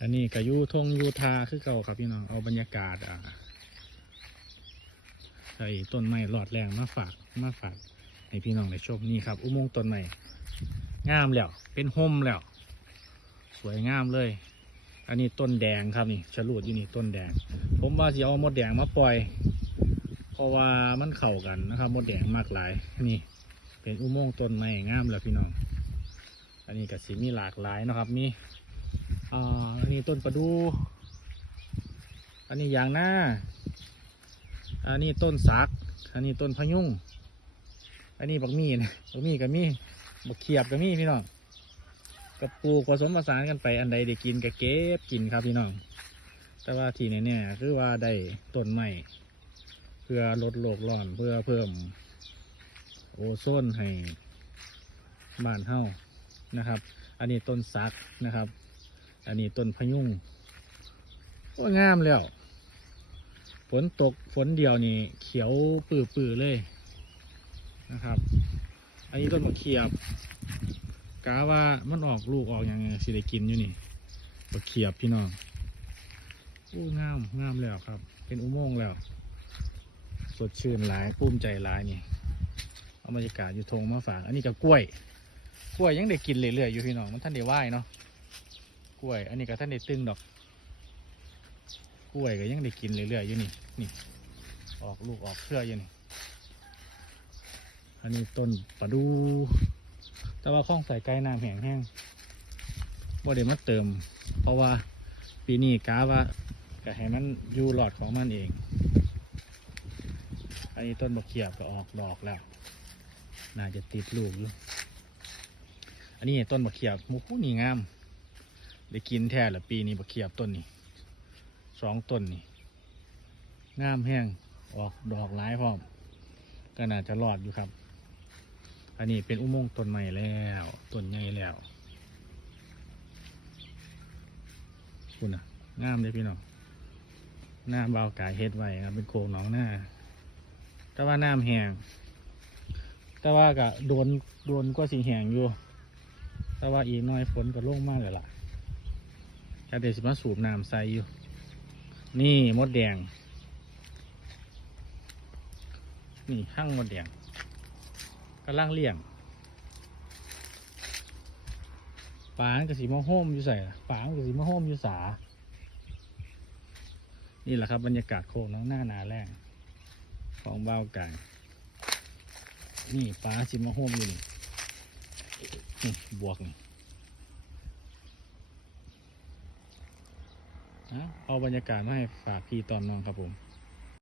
อันนี้ก็ยูทงยูทาคือเก่าครับพี่น้องเอาบรรยากาศอ่าใส่ต้นไม้หลอดแรงมาฝากมาฝากให้พี่น้องได้ชมนี่ครับ อุโมงค์ต้นไม้งามแล้ว เป็นห่มแล้ว สวยงามเลย อันนี้ต้นแดงครับนี่ฉลูดอยู่นี่ต้นแดง ผมว่าจะเอามดแดงมาปล่อย เพราะว่ามันเข้ากันนะครับ มดแดงมากหลายนี่ เป็นอุโมงค์ต้นไม้งามเลยพี่น้อง อันนี้ก็สีมีหลากหลายนะครับมี อ่าอันนี้ต้นประดู อันนี้ยางหน้า อันนี้ต้นสัก อันนี้ต้นพะยุงอันนี้บักมีนะบักมีกับมีบักเขียบกับมีพี่น้องกับปลูกผสมผสานกันไปอันใดได้กินก็เก็บกินครับพี่น้อง แต่ว่าที่แน่ๆคือว่าได้ต้นไม้เพื่อลดโลกร้อนเพื่อเพิ่ม โอโซนให้บ้านเฮานะครับ อันนี้ต้นสักนะครับ อันนี้ต้นพะยุงก็งามแล้วฝนตกฝนเดียวนี่เขียวปื้อๆเลยนะครับ อันนี้ต้นมะเขียบกาว่ามันออกลูกออกอย่างไงสิได้กินอยู่นี่มะเขียบพี่น้องโอ้งามงามแล้วครับ เป็นอุโมงค์แล้ว สดชื่นหลายภูมิใจหลายนี่เอาบรรยากาศอยู่ทงมาฝากอันนี้ก็กล้วย กล้วยยังได้กินเรื่อยๆอยู่พี่น้องมันท่านได้ไหวเนาะ กล้วย อันนี้ก็ท่านได้ตึงดอก กล้วยก็ยังได้กินเรื่อยๆอยู่นี่ นี่ ออกลูกออกเครืออยู่นี่ อันนี้ต้นปะดู แต่ว่าข้องใส่ไก่น้ำแห้งแห้งบ่ได้มาเติม เพราะว่าปีนี้กาว่าก็ให้มันอยู่หลอดของมันเอง อันนี้ต้นบกเขียบก็ออกดอกแล้ว น่าจะติดลูกอยู่ อันนี้ต้นบะเขียบมูคู่นี่งาม ได้กินแท้ละปีนี้บะเขียบต้นนี้สองต้นนี่งามแห้งออกดอกหลายพร้อมก็น่าจะรอดอยู่ครับ อันนี้เป็นอุโมงค์ต้นใหม่แล้วต้นใหญ่แล้วคุณอะงามเลยพี่น้องหน้าเบากายเฮ็ดไว้ครับเป็นโครงหนองหน้า แต่ว่าน้ำแห้งแต่ว่าก็โดนโดนกว่าสีแห้งอยู่ แต่ว่าอีกน้อยฝนก็ลงมากเลยล่ะ แค่เดสิมาสูบน้ำใส่อยู่ นี่มดแดง นี่ห้างมดแดงกำลังเลี้ยงปลาก็สีมะโฮมอยู่ใส่ปลาก็สีมะโฮมอยู่สา นี่แหละครับบรรยากาศโคกน้องหน้านาแรงของเบ้ากลางนี่ปลาสิมาโฮมอยู่นี่นี่บวกนี่นะ เอาบรรยากาศมาให้ฝากพี่ตอนนอนครับผม